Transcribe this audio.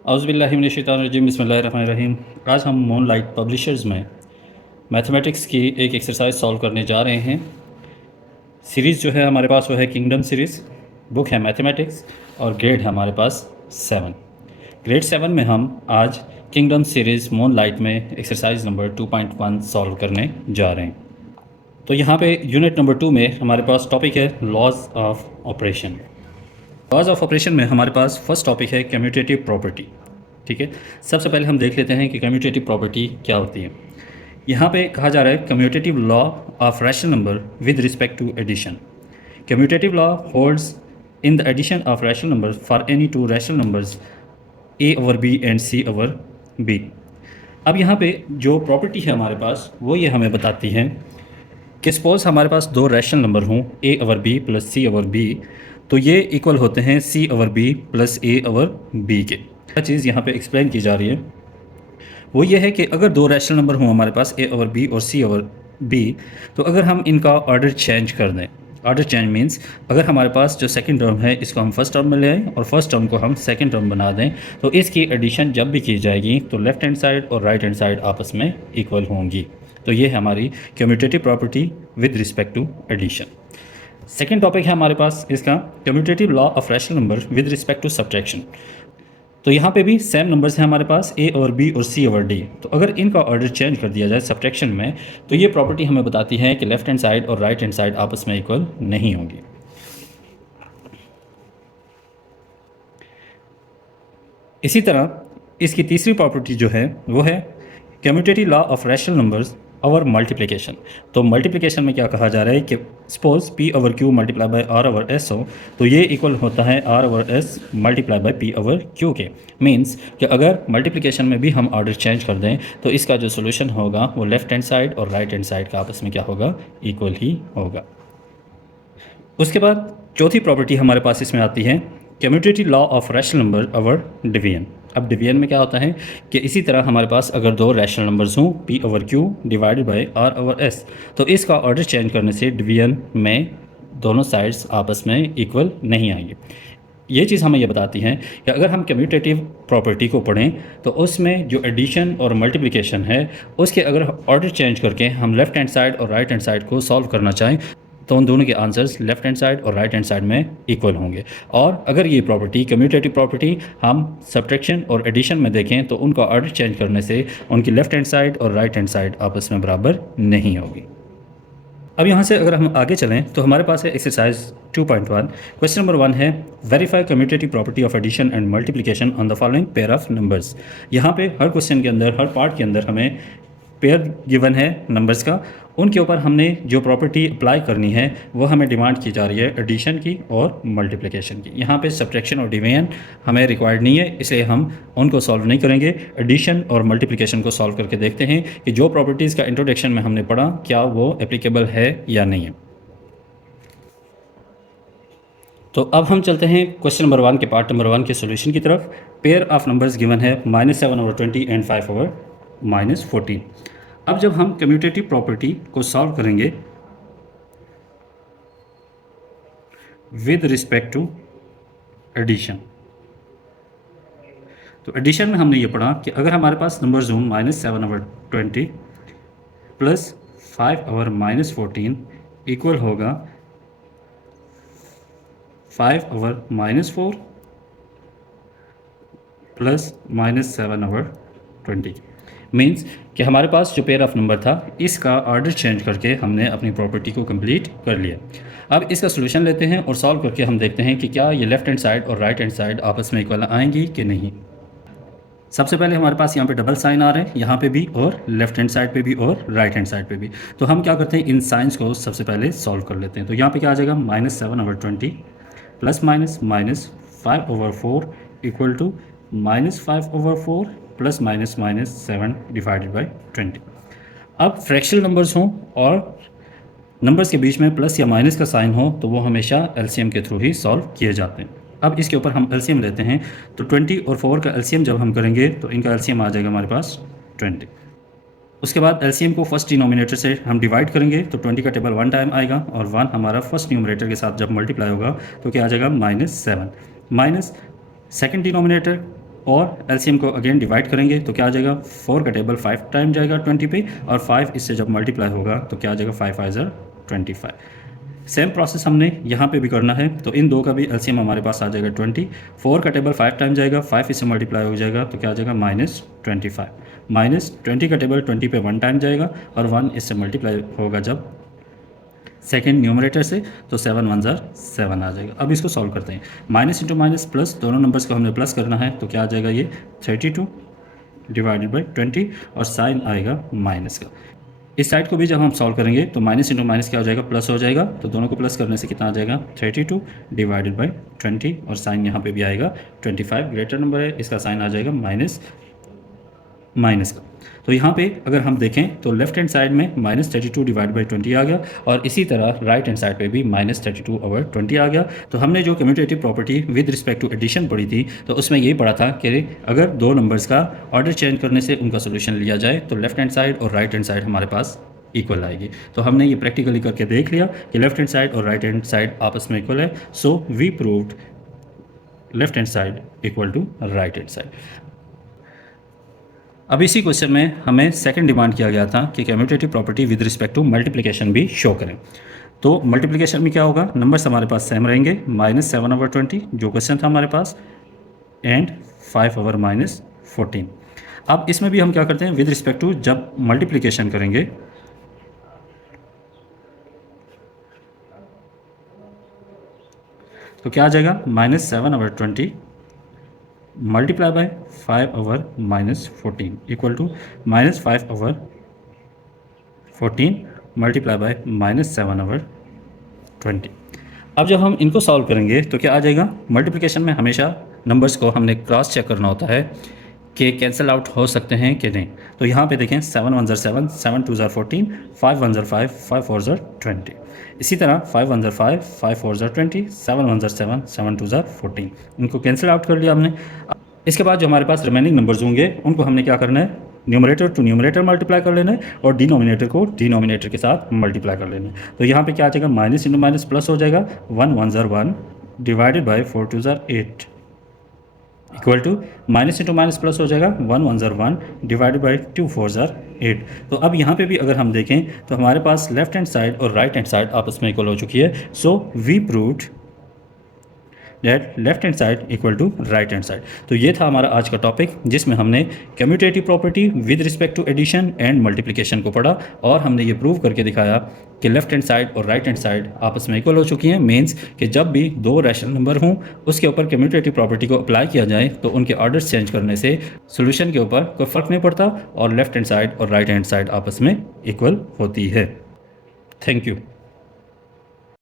औज़ुबिल्लाहि बिस्मिल्लाहिर्रहमानिर्रहीम। आज हम मूनलाइट पब्लिशर्स में मैथमेटिक्स की एक एक्सरसाइज सॉल्व करने जा रहे हैं। सीरीज़ जो है हमारे पास वो है किंगडम सीरीज़, बुक है मैथमेटिक्स और ग्रेड है हमारे पास 7। ग्रेड 7 में हम आज किंगडम सीरीज़ मूनलाइट में एक्सरसाइज नंबर 2.1 सॉल्व करने जा रहे हैं। तो यहाँ पे यूनिट नंबर 2 में हमारे पास टॉपिक है laws of operation. Laws of operation में हमारे पास फर्स्ट टॉपिक है कम्यूटेटिव प्रॉपर्टी। ठीक है, सबसे पहले हम देख लेते हैं कि कम्यूटेटिव प्रॉपर्टी क्या होती है। यहाँ पे कहा जा रहा है commutative law of rational number with respect to addition. Commutative law holds in the addition of rational number for any two rational numbers a over b and c over b. अब यहाँ पे जो प्रॉपर्टी है हमारे पास वो ये हमें बताती है कि सपोज हमारे पास दो रैशनल नंबर हों ए ओवर बी प्लस सी ओवर बी, तो ये इक्वल होते हैं सी ओवर बी प्लस ए ओवर बी के। क्या चीज़ यहाँ पे एक्सप्लेन की जा रही है वो ये है कि अगर दो रैशनल नंबर हों हमारे पास ए ओवर बी और सी ओवर बी, तो अगर हम इनका ऑर्डर चेंज कर दें, ऑर्डर चेंज मीन्स अगर हमारे पास जो सेकंड टर्म है इसको हम फर्स्ट टर्म में ले आएँ और फर्स्ट टर्म को हम सेकंड टर्म बना दें, तो इसकी एडिशन जब भी की जाएगी तो लेफ्ट हैंड साइड और राइट हैंड साइड आपस में इक्वल होंगी। तो ये है हमारी commutative property with respect to addition. Second topic है हमारे पास इसका commutative law of rational number with respect to subtraction. तो यहाँ पे भी सेम नंबर्स हैं हमारे पास ए और बी और सी ओवर डी, तो अगर इनका ऑर्डर चेंज कर दिया जाए सब्ट्रैक्शन में, तो ये प्रॉपर्टी हमें बताती है कि लेफ्ट हैंड साइड और राइट हैंड साइड आपस में इक्वल नहीं होंगी। इसी तरह इसकी तीसरी प्रॉपर्टी जो है वो है commutative law of rational numbers over multiplication. तो मल्टीप्लिकेशन में क्या कहा जा रहा है कि suppose p over q multiply by r over s हो, तो ये इक्वल होता है r over s multiply by p over q के। मीन्स कि अगर मल्टीप्लिकेशन में भी हम ऑर्डर चेंज कर दें तो इसका जो सोल्यूशन होगा वो लेफ्ट हैंड साइड और राइट हैंड साइड का आपस में क्या होगा, इक्वल ही होगा। उसके बाद चौथी प्रॉपर्टी हमारे पास इसमें आती है commutative law of rational number over division. अब डिवीजन में क्या होता है कि इसी तरह हमारे पास अगर दो रैशनल नंबर्स हों p over q divided by r over s, तो इसका ऑर्डर चेंज करने से डिवीजन में दोनों साइड्स आपस में इक्वल नहीं आएंगे। ये चीज़ हमें ये बताती है कि अगर हम कम्यूटेटिव प्रॉपर्टी को पढ़ें तो उसमें जो एडिशन और मल्टीप्लिकेशन है उसके अगर ऑर्डर चेंज करके हम लेफ़्ट हैंड साइड और राइट हैंड साइड को सॉल्व करना चाहें तो उन दोनों के आंसर्स लेफ्ट हैंड साइड और राइट हैंड साइड में इक्वल होंगे। और अगर ये प्रॉपर्टी कम्यूटेटिव प्रॉपर्टी हम सब्ट्रैक्शन और एडिशन में देखें तो उनका ऑर्डर चेंज करने से उनकी लेफ्ट हैंड साइड और राइट हैंड साइड आपस में बराबर नहीं होगी। अब यहाँ से अगर हम आगे चलें तो हमारे पास है एक्सरसाइज 2.1। क्वेश्चन नंबर 1 है verify commutative property of addition and multiplication on the following pair of numbers. यहाँ पे हर क्वेश्चन के अंदर, हर पार्ट के अंदर हमें पेयर गिवन है नंबर्स का, उनके ऊपर हमने जो प्रॉपर्टी अप्लाई करनी है वो हमें डिमांड की जा रही है एडिशन की और मल्टीप्लिकेशन की। यहाँ पे सब्ट्रैक्शन और डिवीजन हमें रिक्वायर्ड नहीं है, इसलिए हम उनको सॉल्व नहीं करेंगे। एडिशन और मल्टीप्लिकेशन को सॉल्व करके देखते हैं कि जो प्रॉपर्टीज़ का इंट्रोडक्शन में हमने पढ़ा क्या वो एप्लीकेबल है या नहीं है। तो अब हम चलते हैं क्वेश्चन नंबर 1 के पार्ट नंबर 1 के सोल्यूशन की तरफ। पेयर ऑफ नंबर्स गिवन है -7/20 एंड 5/-14। अब जब हम कम्यूटेटिव प्रॉपर्टी को सॉल्व करेंगे विद रिस्पेक्ट टू एडिशन, तो एडिशन में हमने ये पढ़ा कि अगर हमारे पास नंबर्स हों -7/20 प्लस 5/-14 इक्वल होगा 5/-4 प्लस -7/20। मीन्स कि हमारे पास जो पेयर ऑफ नंबर था इसका ऑर्डर चेंज करके हमने अपनी प्रॉपर्टी को कंप्लीट कर लिया। अब इसका सोल्यूशन लेते हैं और सॉल्व करके हम देखते हैं कि क्या ये लेफ्ट हैंड साइड और राइट हैंड साइड आपस में इक्वल आएंगी कि नहीं। सबसे पहले हमारे पास यहाँ पे डबल साइन आ रहे हैं, यहाँ पे भी और लेफ्ट हैंड साइड पे भी और राइट हैंड साइड पे भी। तो हम क्या करते हैं, इन साइंस को सबसे पहले सॉल्व कर लेते हैं। तो यहाँ पे क्या आ जाएगा -7/20 plus -5/4 equal to -5/4 plus -7 divided by 20। अब फ्रैक्शनल नंबर्स हों और नंबर्स के बीच में प्लस या माइनस का साइन हो तो वो हमेशा एलसीएम के थ्रू ही सॉल्व किए जाते हैं। अब इसके ऊपर हम एलसीएम लेते हैं, तो 20 और 4 का एलसीएम जब हम करेंगे तो इनका एलसीएम आ जाएगा हमारे पास 20। उसके बाद एलसीएम को फर्स्ट डिनोमिनेटर से हम डिवाइड करेंगे तो 20 का टेबल 1 टाइम आएगा और 1 हमारा फर्स्ट न्यूमरेटर के साथ जब मल्टीप्लाई होगा तो क्या आ जाएगा -7 माइनस सेकंड डिनोमिनेटर और एलसीएम को अगेन डिवाइड करेंगे तो क्या आ जाएगा, 4 का टेबल 5 टाइम जाएगा 20 पे, और 5 इससे जब मल्टीप्लाई होगा तो क्या आ जाएगा, 5 5 25। सेम प्रोसेस हमने यहाँ पे भी करना है, तो इन दो का भी एलसीएम हमारे पास आ जाएगा 20। 4 का टेबल 5 टाइम जाएगा, 5 इससे मल्टीप्लाई हो जाएगा तो क्या आ जाएगा, -25। -20 का टेबल 20 पे 1 टाइम जाएगा, और 1 इससे मल्टीप्लाई होगा जब सेकेंड न्यूमरेटर से, तो 7 1 7 आ जाएगा। अब इसको सॉल्व करते हैं, माइनस इंटू माइनस प्लस, दोनों नंबर्स को हमने प्लस करना है, तो क्या आ जाएगा, ये 32 डिवाइडेड बाई 20, और साइन आएगा माइनस का। इस साइड को भी जब हम सॉल्व करेंगे तो माइनस इंटू माइनस क्या हो जाएगा, प्लस हो जाएगा, तो दोनों को प्लस करने से कितना आ जाएगा, 32 डिवाइडेड बाई 20, और साइन यहाँ पे भी आएगा 25, ग्रेटर नंबर है, इसका साइन आ जाएगा माइनस माइनस का। तो यहाँ पे अगर हम देखें तो लेफ्ट हैंड साइड में -32 डिवाइड बाई 20 आ गया, और इसी तरह राइट हैंड साइड पे भी -32/20 आ गया। तो हमने जो commutative property with respect to addition पढ़ी थी, तो उसमें यही पढ़ा था कि अगर दो नंबर्स का ऑर्डर चेंज करने से उनका सोल्यूशन लिया जाए तो लेफ्ट हैंड साइड और राइट हैंड साइड हमारे पास इक्वल आएगी। तो हमने ये प्रैक्टिकली करके देख लिया कि लेफ्ट हैंड साइड और राइट हैंड साइड आपस में इक्वल है। So we proved left hand side equal to right hand side. अब इसी क्वेश्चन में हमें सेकंड डिमांड किया गया था कि commutative property with respect to multiplication भी शो करें। तो मल्टीप्लिकेशन में क्या होगा, नंबर्स हमारे पास सेम रहेंगे, -7/20 जो क्वेश्चन था हमारे पास, एंड 5/-14। अब इसमें भी हम क्या करते हैं, विद रिस्पेक्ट टू जब मल्टीप्लिकेशन करेंगे तो क्या आ जाएगा, -7/20 multiply by 5/-14 equal to -5/14 multiply by -7/20। अब जब हम इनको सॉल्व करेंगे तो क्या आ जाएगा, मल्टीप्लिकेशन में हमेशा नंबर्स को हमने क्रॉस चेक करना होता है कि कैंसिल आउट हो सकते हैं कि नहीं। तो यहाँ पे देखें, 7 1 7, 7 2 14, 5 1 5, 5 4 20। इसी तरह 5 1 5, 5 4 20, 7 1 7, 7 2 14। इनको कैंसिल आउट कर लिया हमने। इसके बाद जो हमारे पास रिमेनिंग नंबर्स होंगे उनको हमने क्या करना है, न्यूमरेटर टू न्यूमरेटर मल्टीप्लाई कर लेना है, और डिनोमिनेटर को डिनोमिनेटर के साथ मल्टीप्लाई कर लेना है। तो यहाँ पे क्या आ जाएगा, माइनस इंटू माइनस प्लस हो जाएगा, 1 1 1 divided by 4 2 8 equal to minus into minus plus हो जाएगा, 1 1 1 डिवाइडेड बाई 2 4 8। तो अब यहाँ पे भी अगर हम देखें तो हमारे पास लेफ्ट हैंड साइड और राइट हैंड साइड आपस में इक्वल हो चुकी है। So we proved that left hand side equal to right hand side. तो ये था हमारा आज का टॉपिक, जिसमें हमने commutative property with respect to addition and multiplication को पढ़ा, और हमने ये प्रूव करके दिखाया कि लेफ्ट हैंड साइड और राइट हैंड साइड आपस में इक्वल हो चुकी हैं। मीन्स कि जब भी दो रैशनल नंबर हों उसके ऊपर कम्यूटेटिव प्रॉपर्टी को अप्लाई किया जाए तो उनके ऑर्डर्स चेंज करने से सोल्यूशन के ऊपर कोई फ़र्क नहीं पड़ता, और लेफ्ट हैंड साइड और राइट हैंड साइड आपस में इक्वल होती है। Thank you.